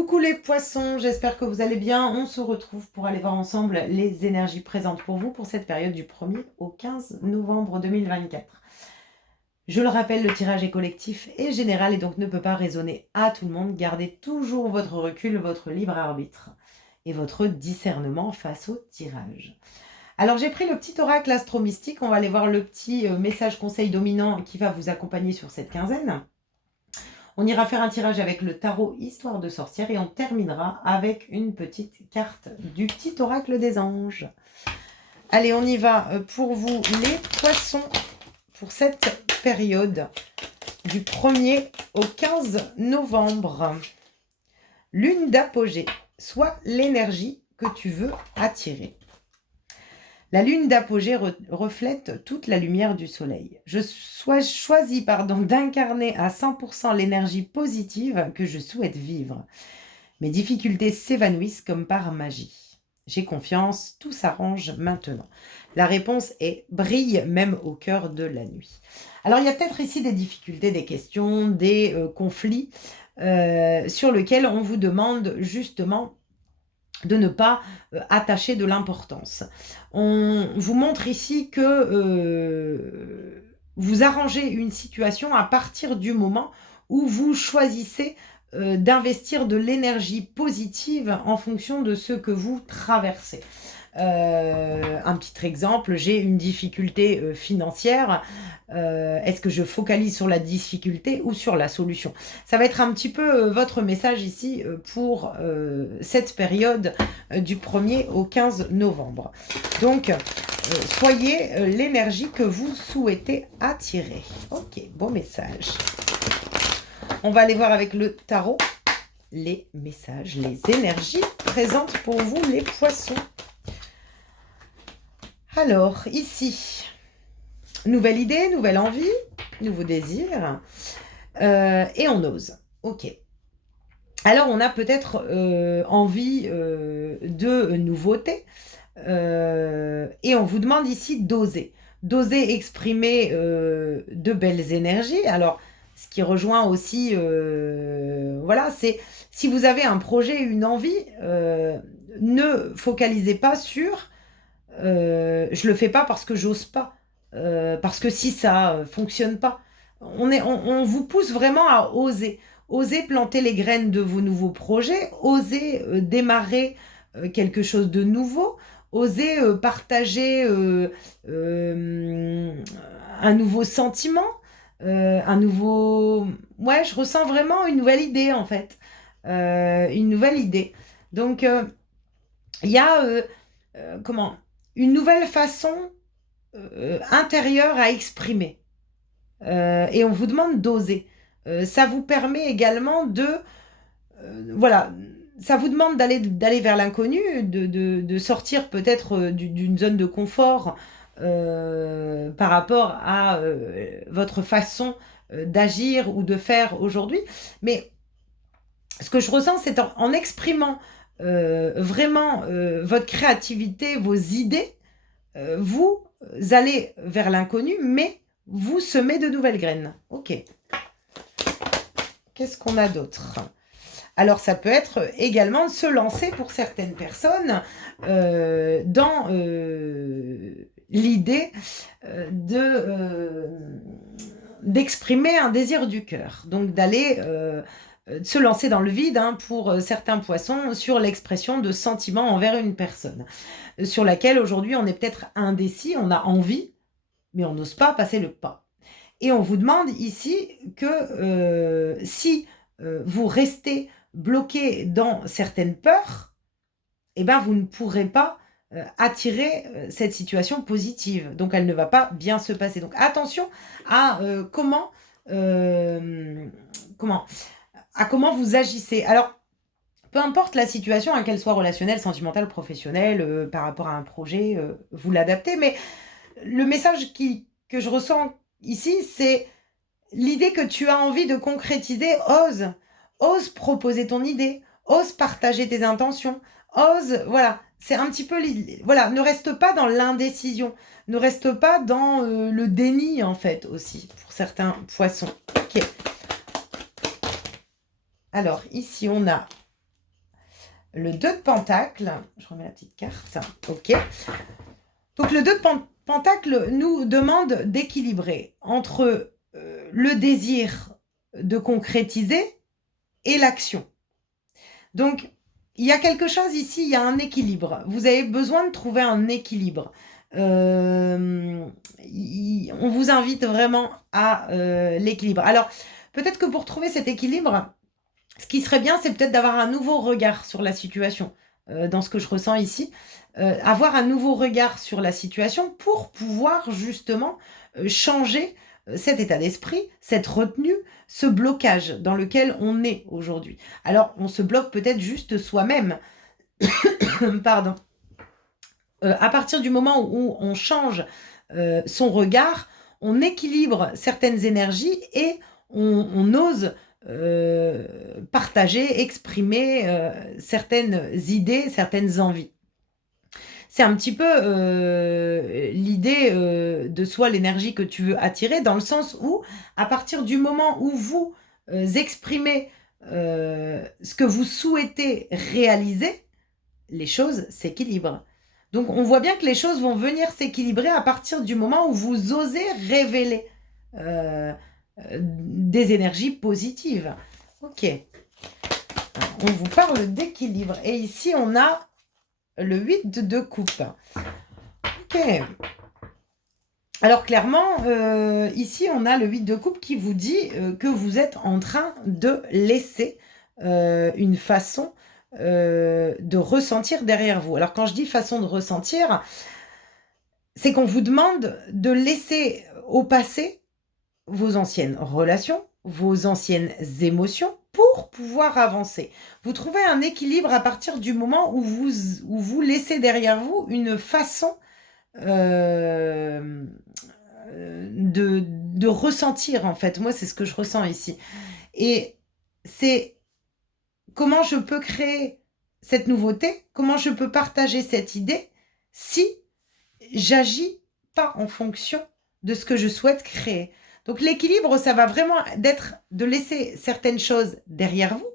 Coucou les poissons, j'espère que vous allez bien. On se retrouve pour aller voir ensemble les énergies présentes pour vous pour cette période du 1er au 15 novembre 2024. Je le rappelle, le tirage est collectif et général et donc ne peut pas résonner à tout le monde. Gardez toujours votre recul, votre libre arbitre et votre discernement face au tirage. Alors j'ai pris le petit oracle astro-mystique, on va aller voir le petit message conseil dominant qui va vous accompagner sur cette quinzaine. On ira faire un tirage avec le tarot Histoire de sorcière et on terminera avec une petite carte du petit oracle des anges. Allez, on y va pour vous les poissons pour cette période du 1er au 15 novembre. Lune d'apogée, soit l'énergie que tu veux attirer. La lune d'apogée reflète toute la lumière du soleil. Je choisis d'incarner à 100% l'énergie positive que je souhaite vivre. Mes difficultés s'évanouissent comme par magie. J'ai confiance, tout s'arrange maintenant. La réponse est brille même au cœur de la nuit. Alors il y a peut-être ici des difficultés, des questions, des conflits sur lesquels on vous demande justement de ne pas attacher de l'importance. On vous montre ici que vous arrangez une situation à partir du moment où vous choisissez d'investir de l'énergie positive en fonction de ce que vous traversez. Un petit exemple, j'ai une difficulté financière. Est-ce que je focalise sur la difficulté ou sur la solution? Ça va être un petit peu votre message ici pour cette période du 1er au 15 novembre. Donc, soyez l'énergie que vous souhaitez attirer. Ok, bon message. On va aller voir avec le tarot les messages, les énergies présentes pour vous, les poissons. Alors, ici, nouvelle idée, nouvelle envie, nouveau désir, et on ose. Ok. Alors, on a peut-être envie de nouveautés, et on vous demande ici d'oser. D'oser exprimer de belles énergies. Alors, ce qui rejoint aussi, voilà, c'est si vous avez un projet, une envie, ne focalisez pas sur je le fais pas parce que j'ose pas, parce que si ça fonctionne pas. On vous pousse vraiment à oser. Oser planter les graines de vos nouveaux projets, oser démarrer quelque chose de nouveau, oser partager un nouveau sentiment, un nouveau... Ouais, je ressens vraiment une nouvelle idée en fait. Une nouvelle idée. Donc, il y a... comment une nouvelle façon intérieure à exprimer. Et on vous demande d'oser. Ça vous permet également de... voilà, ça vous demande d'aller vers l'inconnu, de sortir peut-être d'une zone de confort par rapport à votre façon d'agir ou de faire aujourd'hui. Mais ce que je ressens, c'est en exprimant vraiment votre créativité, vos idées, vous allez vers l'inconnu, mais vous semez de nouvelles graines. Ok. Qu'est-ce qu'on a d'autre? Alors, ça peut être également se lancer pour certaines personnes dans l'idée d'exprimer un désir du cœur. Donc, d'aller se lancer dans le vide pour certains poissons sur l'expression de sentiments envers une personne sur laquelle aujourd'hui on est peut-être indécis, on a envie, mais on n'ose pas passer le pas. Et on vous demande ici que si vous restez bloqué dans certaines peurs, eh ben vous ne pourrez pas attirer cette situation positive. Donc elle ne va pas bien se passer. Donc attention à comment vous agissez. Alors, peu importe la situation, qu'elle soit relationnelle, sentimentale, professionnelle, par rapport à un projet, vous l'adaptez. Mais le message que je ressens ici, c'est l'idée que tu as envie de concrétiser. Ose proposer ton idée, ose partager tes intentions, ose, voilà. C'est un petit peu, voilà, ne reste pas dans l'indécision, ne reste pas dans le déni, en fait, aussi, pour certains poissons. Ok. Alors, ici, on a le 2 de Pentacle. Je remets la petite carte. Ok. Donc, le 2 de Pentacle nous demande d'équilibrer entre le désir de concrétiser et l'action. Donc, il y a quelque chose ici, il y a un équilibre. Vous avez besoin de trouver un équilibre. On vous invite vraiment à l'équilibre. Alors, peut-être que pour trouver cet équilibre, ce qui serait bien, c'est peut-être d'avoir un nouveau regard sur la situation, dans ce que je ressens ici. Avoir un nouveau regard sur la situation pour pouvoir justement changer cet état d'esprit, cette retenue, ce blocage dans lequel on est aujourd'hui. Alors, on se bloque peut-être juste soi-même. Pardon. À partir du moment où on change son regard, on équilibre certaines énergies et on ose partager, exprimer certaines idées, certaines envies. C'est un petit peu l'idée de soit l'énergie que tu veux attirer, dans le sens où, à partir du moment où vous exprimez ce que vous souhaitez réaliser, les choses s'équilibrent. Donc, on voit bien que les choses vont venir s'équilibrer à partir du moment où vous osez révéler des énergies positives. Ok. On vous parle d'équilibre. Et ici, on a le 8 de coupe. Ok. Alors, clairement, ici, on a le 8 de coupe qui vous dit que vous êtes en train de laisser une façon de ressentir derrière vous. Alors, quand je dis façon de ressentir, c'est qu'on vous demande de laisser au passé vos anciennes relations, vos anciennes émotions pour pouvoir avancer. Vous trouvez un équilibre à partir du moment où vous laissez derrière vous une façon de ressentir, en fait. Moi, c'est ce que je ressens ici. Et c'est comment je peux créer cette nouveauté, comment je peux partager cette idée si j'agis pas en fonction de ce que je souhaite créer. Donc l'équilibre, ça va vraiment d'être de laisser certaines choses derrière vous.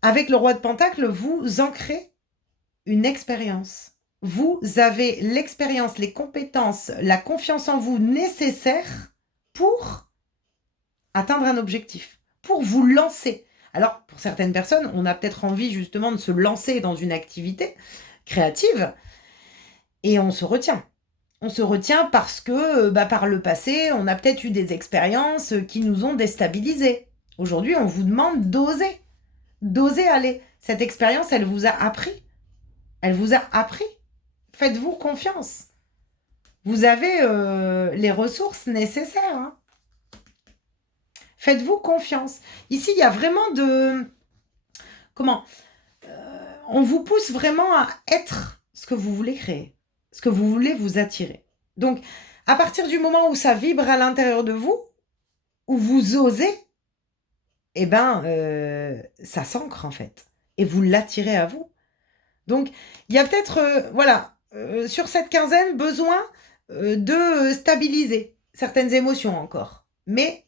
Avec le roi de Pentacle, vous ancrez une expérience. Vous avez l'expérience, les compétences, la confiance en vous nécessaires pour atteindre un objectif, pour vous lancer. Alors, pour certaines personnes, on a peut-être envie justement de se lancer dans une activité créative et on se retient. On se retient parce que par le passé, on a peut-être eu des expériences qui nous ont déstabilisés. Aujourd'hui, on vous demande d'oser. D'oser aller. Cette expérience, elle vous a appris. Elle vous a appris. Faites-vous confiance. Vous avez les ressources nécessaires. Hein. Faites-vous confiance. Ici, il y a vraiment de... Comment on vous pousse vraiment à être ce que vous voulez créer, ce que vous voulez vous attirer. Donc, à partir du moment où ça vibre à l'intérieur de vous, où vous osez, eh ben, ça s'ancre en fait. Et vous l'attirez à vous. Donc, il y a peut-être, sur cette quinzaine, besoin de stabiliser certaines émotions encore. Mais,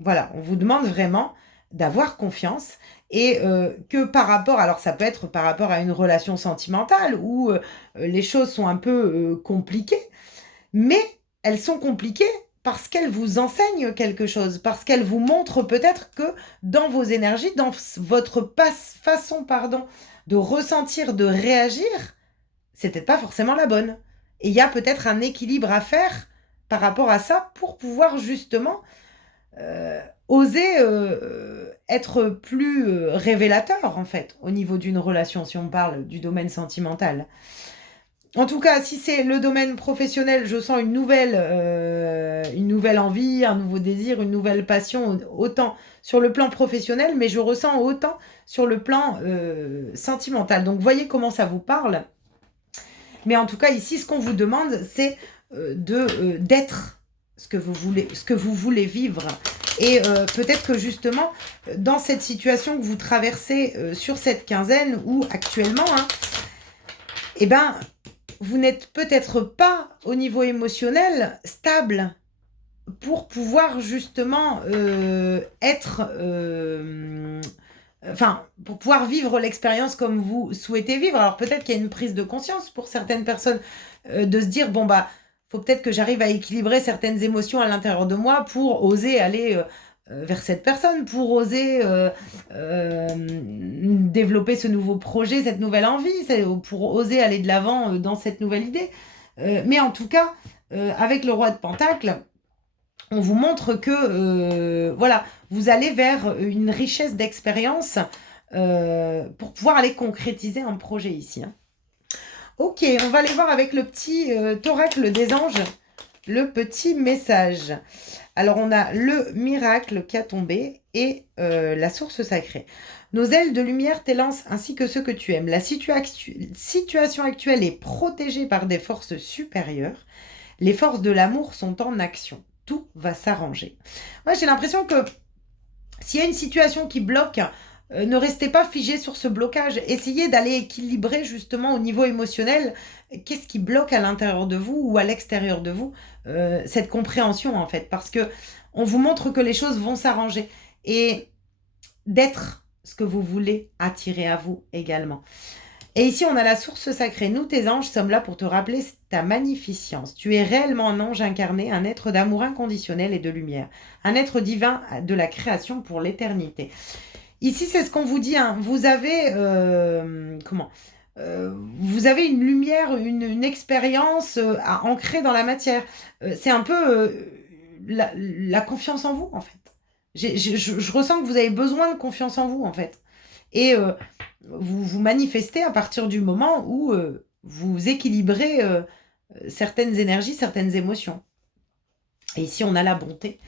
voilà, on vous demande vraiment d'avoir confiance et que par rapport, alors ça peut être par rapport à une relation sentimentale où les choses sont un peu compliquées, mais elles sont compliquées parce qu'elles vous enseignent quelque chose, parce qu'elles vous montrent peut-être que dans vos énergies, dans votre façon de ressentir, de réagir, c'est peut-être pas forcément la bonne. Et il y a peut-être un équilibre à faire par rapport à ça pour pouvoir justement oser être plus révélateur en fait au niveau d'une relation, si on parle du domaine sentimental. En tout cas, si c'est le domaine professionnel, je sens une nouvelle envie, un nouveau désir, une nouvelle passion, autant sur le plan professionnel, mais je ressens autant sur le plan sentimental. Donc, voyez comment ça vous parle. Mais en tout cas, ici, ce qu'on vous demande, c'est d'être ce que vous voulez vivre. Et peut-être que justement, dans cette situation que vous traversez sur cette quinzaine ou actuellement, eh ben, vous n'êtes peut-être pas au niveau émotionnel stable pour pouvoir justement être enfin, pour pouvoir vivre l'expérience comme vous souhaitez vivre. Alors peut-être qu'il y a une prise de conscience pour certaines personnes de se dire, bon, bah, faut peut-être que j'arrive à équilibrer certaines émotions à l'intérieur de moi pour oser aller vers cette personne, pour oser développer ce nouveau projet, cette nouvelle envie, pour oser aller de l'avant dans cette nouvelle idée. Mais en tout cas, avec le roi de Pentacle, on vous montre que voilà, vous allez vers une richesse d'expérience pour pouvoir aller concrétiser un projet ici. Hein. Ok, on va aller voir avec le petit oracle des anges, le petit message. Alors, on a le miracle qui a tombé et la source sacrée. Nos ailes de lumière t'élancent ainsi que ceux que tu aimes. La situation actuelle est protégée par des forces supérieures. Les forces de l'amour sont en action. Tout va s'arranger. Moi, j'ai l'impression que s'il y a une situation qui bloque, ne restez pas figé sur ce blocage. Essayez d'aller équilibrer justement au niveau émotionnel qu'est-ce qui bloque à l'intérieur de vous ou à l'extérieur de vous cette compréhension en fait. Parce que on vous montre que les choses vont s'arranger et d'être ce que vous voulez attirer à vous également. Et ici, on a la source sacrée. Nous, tes anges, sommes là pour te rappeler ta magnificence. Tu es réellement un ange incarné, un être d'amour inconditionnel et de lumière. Un être divin de la création pour l'éternité. Ici, c'est ce qu'on vous dit. Hein. Vous avez... vous avez une lumière, une expérience à ancrer dans la matière. C'est un peu la confiance en vous, en fait. Je ressens que vous avez besoin de confiance en vous, en fait. Et vous vous manifestez à partir du moment où vous équilibrez certaines énergies, certaines émotions. Et ici, on a la bonté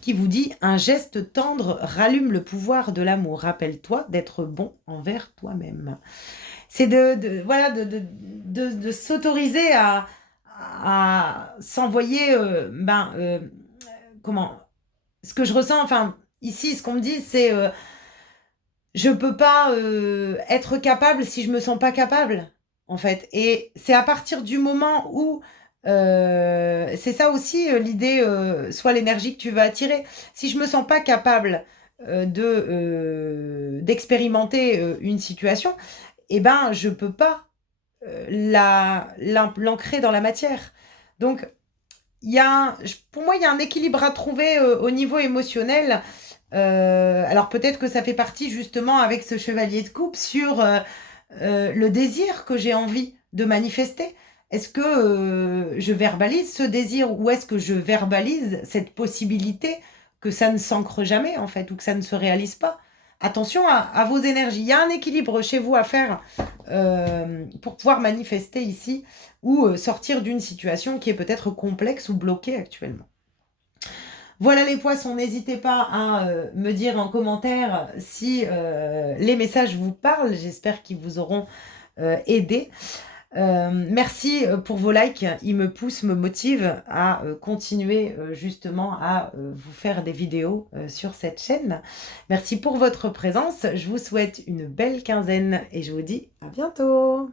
qui vous dit « Un geste tendre rallume le pouvoir de l'amour. Rappelle-toi d'être bon envers toi-même. » C'est voilà, de s'autoriser à s'envoyer, comment, ce que je ressens, enfin, ici, ce qu'on me dit, c'est je peux pas être capable si je me sens pas capable, en fait. Et c'est à partir du moment où c'est ça aussi l'idée, soit l'énergie que tu veux attirer. Si je me sens pas capable d'expérimenter une situation, eh ben je peux pas l'ancrer dans la matière. Donc pour moi il y a un équilibre à trouver au niveau émotionnel. Alors peut-être que ça fait partie justement avec ce chevalier de coupe sur le désir que j'ai envie de manifester. Est-ce que je verbalise ce désir ou est-ce que je verbalise cette possibilité que ça ne s'ancre jamais en fait ou que ça ne se réalise pas? Attention à vos énergies. Il y a un équilibre chez vous à faire pour pouvoir manifester ici ou sortir d'une situation qui est peut-être complexe ou bloquée actuellement. Voilà les poissons, n'hésitez pas à me dire en commentaire si les messages vous parlent. J'espère qu'ils vous auront aidé. Merci pour vos likes, ils me poussent, me motivent à continuer justement à vous faire des vidéos sur cette chaîne. Merci pour votre présence, je vous souhaite une belle quinzaine et je vous dis à bientôt.